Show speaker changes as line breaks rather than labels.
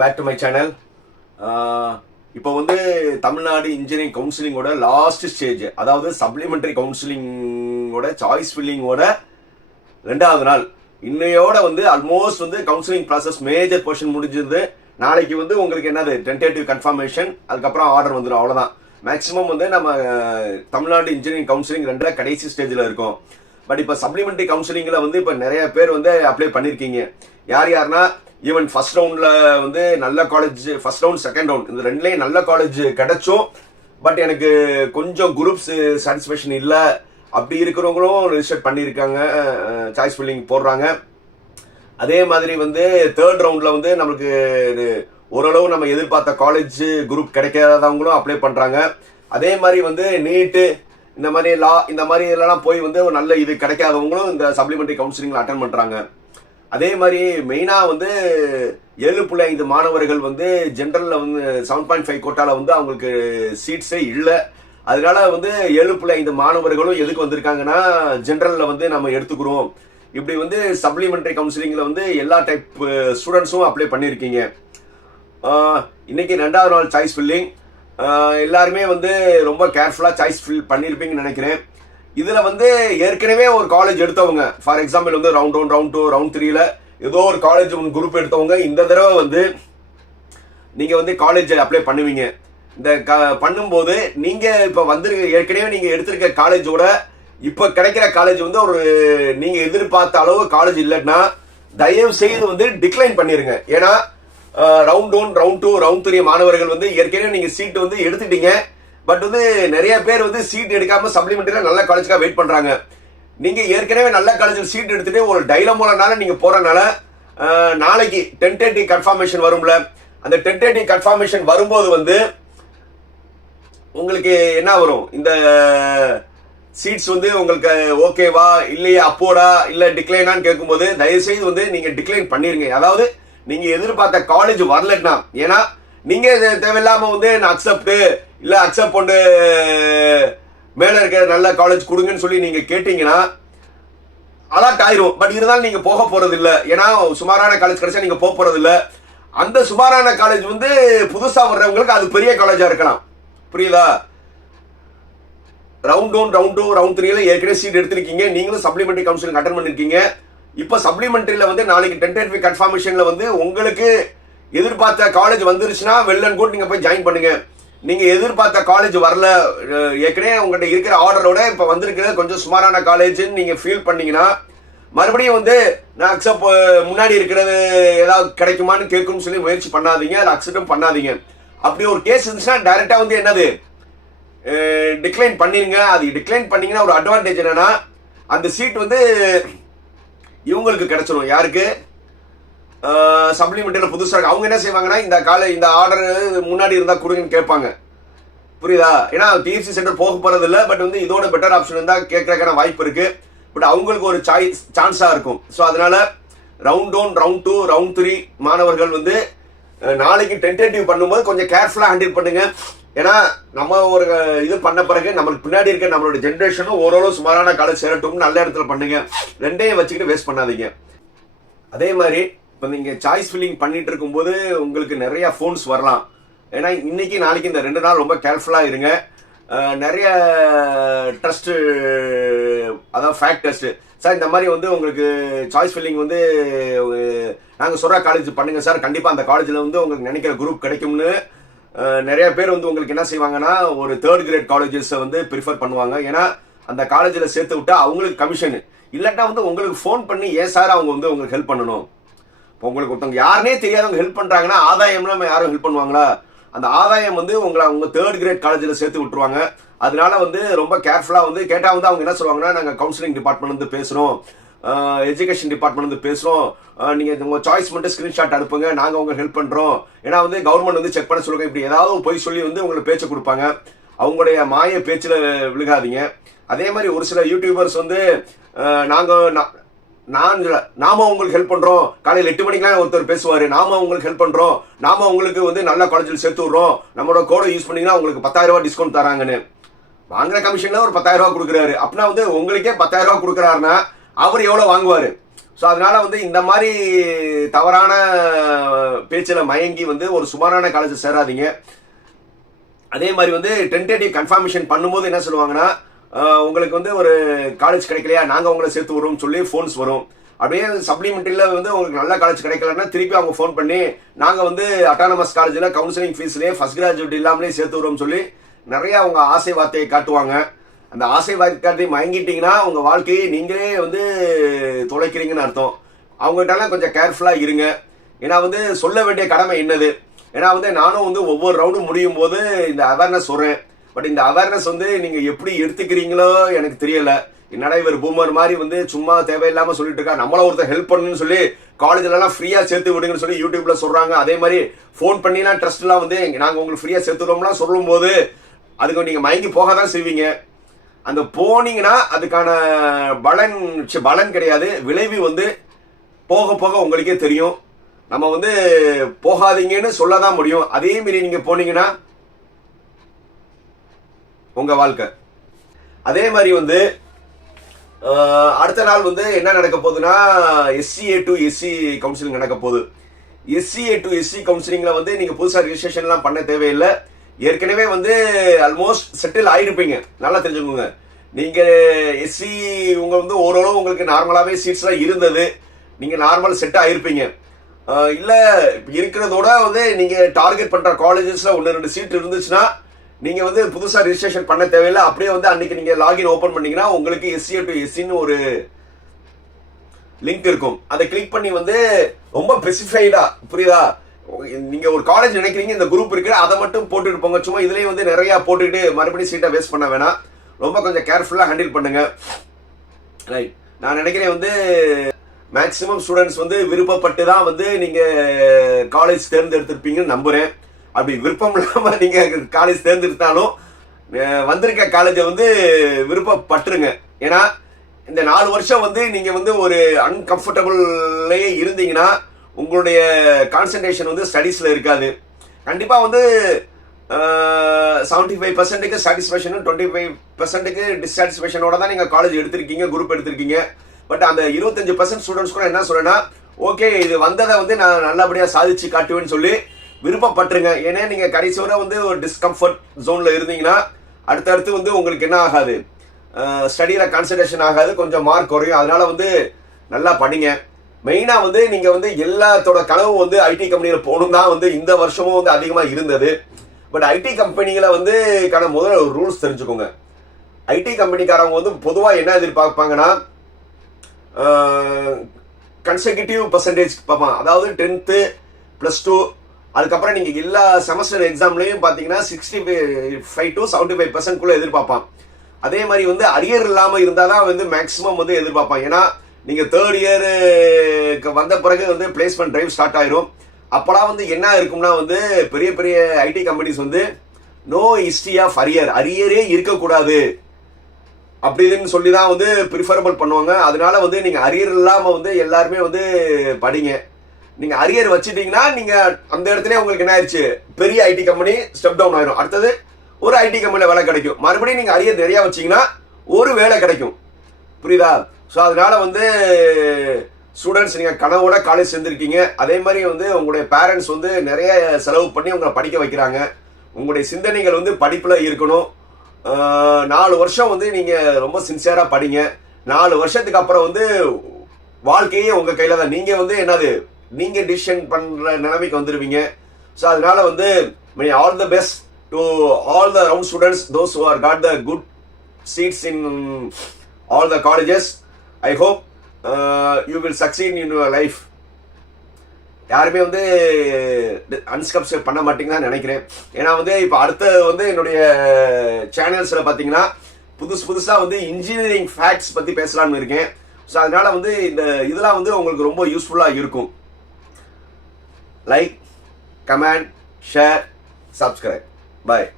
Back to my channel இப்போ வந்து Tamil Nadu engineering கவுன்சிலிங்கோட லாஸ்ட் ஸ்டேஜ் அதாவது சப்ளிமெண்டரி கவுன்சிலிங்கோட சாய்ஸ் ஃபில்லிங்கோட ரெண்டாவது நாள். இன்னையோட வந்து ஆல்மோஸ்ட் வந்து கவுன்சிலிங் ப்ராசஸ் மேஜர் போர்ஷன் முடிஞ்சிருது. நாளைக்கு வந்து உங்களுக்கு என்னது? டென்டேட்டிவ் கன்ஃபர்மேஷன் அதுக்கப்புறம் ஆர்டர் வந்துடும் அவ்வளோதான் மேக்ஸிமம் வந்து நம்ம தமிழ்நாடு இன்ஜினியரிங் கவுன்சிலிங் ரெண்டுல கடைசி ஸ்டேஜில் இருக்கும். பட் இப்போ சப்ளிமெண்டரி கவுன்சிலிங்கில் வந்து இப்போ நிறைய பேர் வந்து அப்ளை பண்ணியிருக்கீங்க யார் யாருன்னா ஈவன் ஃபர்ஸ்ட் ரவுண்டில் வந்து நல்ல college first round second round இந்த ரெண்டுலேயும் நல்ல காலேஜ் கிடைச்சும். பட் எனக்கு கொஞ்சம் குரூப்ஸ் சாட்டிஸ்ஃபேக்ஷன் இல்லை. அப்படி இருக்கிறவங்களும் ரிஜிஸ்டர் பண்ணியிருக்காங்க. சாய்ஸ் ஃபில்லிங் போடுறாங்க. அதே மாதிரி வந்து தேர்ட் ரவுண்டில் வந்து நம்மளுக்கு இது ஓரளவு நம்ம எதிர்பார்த்த காலேஜ் குரூப் கிடைக்காதவங்களும் அப்ளை பண்ணுறாங்க அதே மாதிரி வந்து நீட்டு இந்த மாதிரி லா இந்த மாதிரி இதெல்லாம் போய் வந்து ஒரு நல்ல இது கிடைக்காதவங்களும் இந்த சப்ளிமெண்ட்ரி கவுன்சிலிங்கில் அட்டன் பண்ணுறாங்க அதே மாதிரி மெயினாக வந்து ஏழு புள்ளி ஐந்து மாணவர்கள் வந்து ஜென்ரலில் வந்து செவன் பாயிண்ட் ஃபைவ் கோட்டாவில் வந்து அவங்களுக்கு சீட்ஸே இல்லை. அதனால வந்து ஏழு புள்ளி ஐந்து மாணவர்களும் எதுக்கு வந்திருக்காங்கன்னா ஜென்ரலில் வந்து நம்ம எடுத்துக்கிறோம். இப்படி வந்து சப்ளிமெண்ட்ரி கவுன்சிலிங்கில் வந்து எல்லா டைப் ஸ்டூடெண்ட்ஸும் அப்ளை பண்ணியிருக்கீங்க. இன்னைக்கு ரெண்டாவது நாள் சாய்ஸ் ஃபில்லிங் எல்லாருமே வந்து ரொம்ப கேர்ஃபுல்லாக சாய்ஸ் ஃபில் பண்ணியிருப்பீங்கன்னு நினைக்கிறேன். இதில் வந்து ஏற்கனவே ஒரு காலேஜ் எடுத்தவங்க. ஃபார் எக்ஸாம்பிள் வந்து round one round two round த்ரீல ஏதோ ஒரு காலேஜ் குரூப் எடுத்தவங்க இந்த தடவை வந்து நீங்க வந்து காலேஜ் அப்ளை பண்ணுவீங்க. இந்த க- பண்ணும்போது நீங்க இப்ப வந்திருக்க ஏற்கனவே நீங்க எடுத்திருக்க காலேஜோட இப்ப கிடைக்கிற காலேஜ் வந்து ஒரு நீங்க எதிர்பார்த்த அளவு காலேஜ் இல்லைன்னா தயவு செய்து வந்து டிக்ளைன் பண்ணிருங்க. ஏன்னா round one round two round three மாணவர்கள் வந்து ஏற்கனவே நீங்க சீட் வந்து எடுத்துட்டீங்க. பட் வந்து நிறைய பேர் வந்து சீட் எடுக்காம சப்ளிமெண்ட்ரியில் நல்ல காலேஜுக்காக வெயிட் பண்ணுறாங்க நீங்கள் ஏற்கனவே நல்ல காலேஜில் சீட் எடுத்துகிட்டு ஒரு டைலமோலனால நீங்கள் போகிறனால நாளைக்கு டென்டேட்டிவ் கன்ஃபர்மேஷன் வரும்ல. அந்த டென்டேட்டிவ் கன்ஃபர்மேஷன் வரும்போது வந்து உங்களுக்கு என்ன வரும்? இந்த சீட்ஸ் வந்து உங்களுக்கு ஓகேவா இல்லையா அப்போடா இல்லை டிக்ளைனான்னு கேட்கும்போது தயவுசெய்து வந்து நீங்கள் டிக்ளைன் பண்ணிடுங்க அதாவது நீங்கள் எதிர்பார்த்த காலேஜ் வரலன்னா ஏன்னா நீங்கள் தேவையில்லாமல் வந்து நான் அக்செப்ட் இல்லை அக்செப்ட் பண்ணு மேலே இருக்கிற நல்ல காலேஜ் கொடுங்கன்னு சொல்லி நீங்கள் கேட்டிங்கன்னா அலாட் ஆயிரும். பட் இருந்தாலும் நீங்கள் போக போகிறது இல்லை ஏன்னா சுமாரான காலேஜ் கிடைச்சா நீங்கள் போக போகிறது இல்லை அந்த சுமாரான காலேஜ் வந்து புதுசாக வர்றவங்களுக்கு அது பெரிய காலேஜாக இருக்கலாம். புரியுதா? Round one round two round த்ரீல ஏற்கனவே சீட் எடுத்திருக்கீங்க. நீங்களும் சப்ளிமெண்ட்ரி கவுன்சிலிங் அட்டன் பண்ணிருக்கீங்க. இப்போ சப்ளிமெண்ட்ரியில் வந்து நாளைக்கு டென்டேட்டிவ் கன்ஃபர்மேஷனில் வந்து உங்களுக்கு எதிர்பார்த்த காலேஜ் வந்துருச்சுன்னா வெள்ளன் கூட நீங்கள் நீங்க போய் ஜாயின் பண்ணுங்க. நீங்க எதிர்பார்த்த காலேஜ் வரல ஏற்கனவே உங்கள்கிட்ட இருக்கிற ஆர்டரோட இப்போ வந்திருக்கிறது கொஞ்சம் சுமாரான காலேஜ்னு நீங்க ஃபீல் பண்ணீங்கன்னா மறுபடியும் வந்து நான் அக்செப்ட் முன்னாடி இருக்கிறது ஏதாவது கிடைக்குமான்னு கேட்கணும்னு சொல்லி முயற்சி பண்ணாதீங்க அதை அக்செப்டும் பண்ணாதீங்க. அப்படி ஒரு கேஸ் இருந்துச்சுன்னா டைரக்டா வந்து என்னது? டிக்ளைன் பண்ணிருங்க. அது டிக்ளைன் பண்ணீங்கன்னா ஒரு அட்வான்டேஜ் என்னன்னா அந்த சீட் வந்து இவங்களுக்கு கிடைச்சிரும். யாருக்கு? சப்ளிமெண்ட்டில் புதுசாக அவங்க என்ன செய்வாங்கன்னா இந்த கால இந்த ஆர்டர் முன்னாடி இருந்தால் கொடுங்கன்னு கேட்பாங்க. புரியுதா? ஏன்னா டிஎஃப்சி சென்டர் போக போறது இல்லை பட் வந்து இதோட பெட்டர் ஆப்ஷன் இருந்தால் கேட்கறதுக்கான வாய்ப்பு இருக்கு. பட் அவங்களுக்கு ஒரு சாய்ஸ் சான்ஸா இருக்கும். ஸோ அதனால round one round two round three மாணவர்கள் வந்து நாளைக்கு டென்டேட்டிவ் பண்ணும்போது கொஞ்சம் கேர்ஃபுல்லாக ஹேண்டில் பண்ணுங்க. ஏன்னா நம்ம ஒரு இது பண்ண பிறகு நம்மளுக்கு பின்னாடி இருக்க நம்மளோட ஜென்ரேஷனும் ஓரளவு சுமாரான காலேஜ் சேரட்டும் நல்ல இடத்துல பண்ணுங்க. ரெண்டையும் வச்சுக்கிட்டு வேஸ்ட் பண்ணாதீங்க. அதே மாதிரி இப்போ நீங்கள் சாய்ஸ் ஃபில்லிங் பண்ணிட்டு இருக்கும்போது உங்களுக்கு நிறைய ஃபோன்ஸ் வரலாம். ஏன்னா இன்னைக்கு நாளைக்கு இந்த ரெண்டு நாள் ரொம்ப கேர்ஃபுல்லாக இருங்க. நிறைய ட்ரஸ்ட்டு அதாவது ஃபேக்ட் டெஸ்ட்டு சார் இந்த மாதிரி வந்து உங்களுக்கு சாய்ஸ் ஃபில்லிங் வந்து நாங்கள் சொல்கிற காலேஜ் பண்ணுங்கள் சார். கண்டிப்பாக அந்த காலேஜில் வந்து உங்களுக்கு நினைக்கிற குரூப் கிடைக்கும்னு நிறைய பேர் வந்து உங்களுக்கு என்ன செய்வாங்கன்னா ஒரு தேர்ட் கிரேட் காலேஜஸை வந்து ப்ரிஃபர் பண்ணுவாங்க. ஏன்னா அந்த காலேஜில் சேர்த்து விட்டா அவங்களுக்கு கமிஷன் இல்லாட்டா வந்து உங்களுக்கு ஃபோன் பண்ணி ஏன் சார் அவங்க வந்து உங்களுக்கு ஹெல்ப் பண்ணணும்? இப்போ உங்களுக்கு ஒருத்தவங்க யாருனே தெரியாதவங்க ஹெல்ப் பண்ணுறாங்கன்னா ஆதாயம்லாம் யாரும் ஹெல்ப் பண்ணுவாங்களா? அந்த ஆதாயம் வந்து உங்களை அவங்க தேர்ட் கிரேட் காலேஜில் சேர்த்து விட்டுருவாங்க. அதனால வந்து ரொம்ப கேர்ஃபுல்லாக வந்து கேட்டால் வந்து அவங்க என்ன சொல்லுவாங்கன்னா நாங்கள் கவுன்சிலிங் டிபார்ட்மெண்ட் வந்து பேசுகிறோம் எஜுகேஷன் டிபார்ட்மெண்ட் வந்து பேசுகிறோம் நீங்கள் உங்கள் சாய்ஸ் மட்டும் ஸ்க்ரீன்ஷாட் அனுப்புங்க. நாங்கள் உங்களுக்கு ஹெல்ப் பண்ணுறோம் ஏன்னா வந்து கவர்மெண்ட் வந்து செக் பண்ண சொல்லுங்க இப்படி ஏதாவது போய் சொல்லி வந்து உங்களுக்கு பேச்சு கொடுப்பாங்க. அவங்களுடைய மாய பேச்சில் விழுகாதீங்க. அதே மாதிரி ஒரு சில யூடியூபர்ஸ் வந்து நாங்கள் நான் நாம உங்களுக்கு ஹெல்ப் பண்றோம். காலையில் எட்டு மணிக்கெல்லாம் ஒருத்தர் பேசுவாரு. நாம உங்களுக்கு ஹெல்ப் பண்றோம். நாம உங்களுக்கு வந்து நல்ல காலேஜில் சேர்த்து விடுறோம். நம்மளோட கோடை யூஸ் பண்ணீங்கன்னா உங்களுக்கு பத்தாயிரம் ரூபாய் டிஸ்கவுண்ட் தராங்கன்னு. வாங்குற கமிஷன்ல ஒரு பத்தாயிரம் ரூபாய் கொடுக்குறாரு. அப்படின்னா வந்து உங்களுக்கே பத்தாயிரம் ரூபாய் கொடுக்குறாருன்னா அவர் எவ்வளவு வாங்குவாரு? ஸோ அதனால வந்து இந்த மாதிரி தவறான பேச்சில் மயங்கி வந்து ஒரு சுமாரான காலேஜ் சேராதீங்க. அதே மாதிரி வந்து டென்டேட்டிவ் கன்ஃபர்மேஷன் பண்ணும்போது என்ன சொல்லுவாங்கன்னா உங்களுக்கு வந்து ஒரு காலேஜ் கிடைக்கலையா? நாங்கள் உங்களை சேர்த்து வரோம்னு சொல்லி ஃபோன்ஸ் வரும். அப்படியே சப்ளிமெண்ட்ரியில் வந்து உங்களுக்கு நல்ல காலேஜ் கிடைக்கலன்னா திருப்பி அவங்க ஃபோன் பண்ணி நாங்கள் வந்து அட்டானமஸ் காலேஜில் கவுன்சிலிங் ஃபீஸ்லேயே ஃபஸ்ட் கிராஜுவேட் இல்லாமலே சேர்த்து வரோம்னு சொல்லி நிறையா அவங்க ஆசை வார்த்தையை காட்டுவாங்க. அந்த ஆசை வார்த்தை மயங்கிட்டிங்கன்னா உங்கள் வாழ்க்கையை நீங்களே வந்து தொலைக்கிறீங்கன்னு அர்த்தம். அவங்ககிட்டலாம் கொஞ்சம் கேர்ஃபுல்லாக இருங்க. ஏன்னா வந்து சொல்ல வேண்டிய கடமை என்னது? ஏன்னா வந்து நானும் வந்து ஒவ்வொரு ரவுண்டும் முடியும் போது இந்த அவேர்னஸ் சொல்கிறேன் பட் இந்த அவேர்னஸ் வந்து நீங்க எப்படி எடுத்துக்கிறீங்களோ எனக்கு தெரியல. என்னடா இவர் பூமர் மாதிரி வந்து சும்மா தேவையில்லாம சொல்லிட்டு இருக்கா நம்மள ஒருத்தர் ஹெல்ப் பண்ணுன்னு சொல்லி காலேஜ்ல எல்லாம் ஃப்ரீயா சேர்த்து விடுங்கன்னு சொல்லி யூடியூப்ல சொல்றாங்க. அதே மாதிரி ஃபோன் பண்ணிலாம் ட்ரஸ்ட் எல்லாம் வந்து நாங்க உங்களுக்கு ஃப்ரீயா சேர்த்துறோம்லாம் சொல்லும் போது அதுக்கு நீங்க மயங்கி போக தான் செய்வீங்க. அந்த போனீங்கன்னா அதுக்கான பலன் பலன் கிடையாது. விளைவு வந்து போக போக உங்களுக்கே தெரியும். நம்ம வந்து போகாதீங்கன்னு சொல்ல தான் முடியும். அதே மாரி நீங்க போனீங்கன்னா உங்க வாழ்க்கை. அதே மாதிரி வந்து அடுத்த நாள் வந்து என்ன நடக்க போகுதுன்னா எஸ்சிஏ டு எஸ்சி கவுன்சிலிங் நடக்க போகுது. எஸ்சிஏ டு எஸ்சி கவுன்சிலிங்கில் வந்து நீங்கள் புதுசாக ரிஜிஸ்ட்ரேஷன்லாம் பண்ண தேவையில்லை. ஏற்கனவே வந்து ஆல்மோஸ்ட் செட்டில் ஆகிருப்பீங்க நல்லா தெரிஞ்சுக்கோங்க. நீங்கள் எஸ்சி உங்க வந்து ஓரளவு உங்களுக்கு நார்மலாகவே சீட்ஸ்லாம் இருந்தது. நீங்கள் நார்மல் செட் ஆகிருப்பீங்க இல்லை இருக்கிறதோட வந்து நீங்கள் டார்கெட் பண்ணுற காலேஜஸில் ஒன்று ரெண்டு சீட் இருந்துச்சுன்னா நீங்கள் வந்து புதுசாக ரிஜிஸ்ட்ரேஷன் பண்ண தேவையில்லை அப்படியே வந்து அன்னைக்கு நீங்கள் லாகின் ஓப்பன் பண்ணீங்கன்னா உங்களுக்கு எஸ்சி டு எஸ்சின்னு ஒரு லிங்க் இருக்கும். அதை கிளிக் பண்ணி வந்து ரொம்ப ஸ்பெசிஃபைடா புரியுதா? நீங்க ஒரு காலேஜ் நினைக்கிறீங்க இந்த குரூப் இருக்கு அதை மட்டும் போட்டுட்டு போங்க. சும்மா இதுலயே வந்து நிறைய போட்டுக்கிட்டு மறுபடியும் சீட்டை வேஸ்ட் பண்ண வேணாம். ரொம்ப கொஞ்சம் கேர்ஃபுல்லாக ஹேண்டில் பண்ணுங்க. ரைட் நான் நினைக்கிறேன் வந்து மேக்ஸிமம் ஸ்டூடெண்ட்ஸ் வந்து விருப்பப்பட்டு தான் வந்து நீங்கள் காலேஜ் தேர்ந்தெடுத்திருப்பீங்கன்னு நம்புகிறேன் அப்படி விருப்பம் இல்லாமல் நீங்கள் காலேஜ் தேர்ந்தெடுத்தாலும் வந்திருக்க காலேஜை வந்து விருப்பப்பட்டுருங்க. ஏன்னா இந்த நாலு வருஷம் வந்து நீங்கள் வந்து ஒரு அன்கம்ஃபர்டபுள்லேயே இருந்தீங்கன்னா உங்களுடைய கான்சன்ட்ரேஷன் வந்து ஸ்டடீஸில் இருக்காது. கண்டிப்பாக வந்து செவன்ட்டி ஃபைவ் பர்சன்ட்டுக்கு சாட்டிஸ்ஃபேக்ஷனும் டுவெண்ட்டி ஃபைவ் பர்சன்ட்டுக்கு டிஸ்சாட்டிஸ்ஃபேக்ஷனோட தான் நீங்கள் காலேஜ் எடுத்திருக்கீங்க குரூப் எடுத்திருக்கீங்க. பட் அந்த இருபத்தஞ்சு பர்சன்ட் ஸ்டூடெண்ட்ஸ் கூட என்ன சொல்றேன்னா ஓகே இது வந்ததை வந்து நான் நல்லபடியாக சாதிச்சு காட்டுவேன்னு சொல்லி விருப்பப்பட்டுருங்க. ஏன்னா நீங்கள் கடைசியோட வந்து ஒரு டிஸ்கம்ஃபர்ட் ஜோனில் இருந்தீங்கன்னா அடுத்தடுத்து வந்து உங்களுக்கு என்ன ஆகாது? ஸ்டடியில் கான்சன்ட்ரேஷன் ஆகாது கொஞ்சம் மார்க் குறையும். அதனால் வந்து நல்லா படிங்க. மெயினாக வந்து நீங்கள் வந்து எல்லாத்தோட கனவும் வந்து ஐடி கம்பெனியில் போகணும் தான் வந்து இந்த வருஷமும் வந்து அதிகமாக இருந்தது. பட் ஐடி கம்பெனிகளை வந்து கான முதல்ல ஒரு ரூல்ஸ் தெரிஞ்சுக்கோங்க ஐடி கம்பெனிக்காரவங்க வந்து பொதுவாக என்ன எதிர்பார்ப்பாங்கன்னா கன்செக்யூட்டிவ் பர்சன்டேஜ் பார்ப்பான் அதாவது டென்த்து ப்ளஸ் டூ அதுக்கப்புறம் நீங்கள் எல்லா செமஸ்டர் எக்ஸாம்லேயும் பார்த்தீங்கன்னா sixty five to seventy five பர்சன்ட்குள்ளே எதிர்பார்ப்பான். அதே மாதிரி வந்து அரியர் இல்லாமல் இருந்தால் தான் வந்து மேக்ஸிமம் வந்து எதிர்பார்ப்பான். ஏன்னா நீங்கள் தேர்ட் இயருக்கு வந்த பிறகு வந்து பிளேஸ்மெண்ட் டிரைவ் ஸ்டார்ட் ஆயிரும். அப்போலாம் வந்து என்ன இருக்கும்னா வந்து பெரிய பெரிய ஐடி கம்பெனிஸ் வந்து நோ ஹிஸ்ட்ரி ஆஃப் அரியர். அரியரே இருக்கக்கூடாது. அப்படின்னு சொல்லி தான் வந்து ப்ரிஃபரபிள் பண்ணுவாங்க. அதனால வந்து நீங்கள் அரியர் இல்லாமல் வந்து எல்லாருமே வந்து படிங்க. நீங்கள் அரியர் வச்சுட்டீங்கன்னா நீங்கள் அந்த இடத்துல உங்களுக்கு என்ன ஆயிடுச்சு பெரிய ஐடி கம்பெனி ஸ்டெப் டவுன் ஆயிரும். அடுத்தது ஒரு ஐடி கம்பெனியில் வேலை கிடைக்கும். மறுபடியும் நீங்கள் அரியர் நிறையா வச்சீங்கன்னா ஒரு வேலை கிடைக்கும். புரியுதா? ஸோ அதனால வந்து ஸ்டூடெண்ட்ஸ் நீங்கள் கனவோட காலேஜ் சேர்ந்துருக்கீங்க. அதே மாதிரி வந்து உங்களுடைய பேரண்ட்ஸ் வந்து நிறைய செலவு பண்ணி உங்களை படிக்க வைக்கிறாங்க. உங்களுடைய சிந்தனைகள் வந்து படிப்பில் இருக்கணும். நாலு வருஷம் வந்து நீங்கள் ரொம்ப சின்சியராக படிங்க. நாலு வருஷத்துக்கு அப்புறம் வந்து வாழ்க்கையே உங்கள் கையில் தான். நீங்கள் வந்து என்னது? நீங்கள் டிசிஷன் பண்ணுற நிலைமைக்கு வந்துடுவீங்க ஸோ அதனால வந்து all the best to all the round students those who are got the good seats in all the colleges I hope you will succeed in your life யாருமே வந்து அன்ஸ்கப்ஸ் பண்ண மாட்டீங்கன்னு நினைக்கிறேன். ஏன்னா வந்து இப்போ அடுத்த வந்து என்னுடைய சேனல்ஸில் பார்த்தீங்கன்னா புதுசு புதுசாக வந்து இன்ஜினியரிங் ஃபேக்ட்ஸ் பற்றி பேசலாம்னு இருக்கேன். ஸோ அதனால வந்து இந்த இதெல்லாம் வந்து உங்களுக்கு ரொம்ப யூஸ்ஃபுல்லாக இருக்கும். Like comment share subscribe bye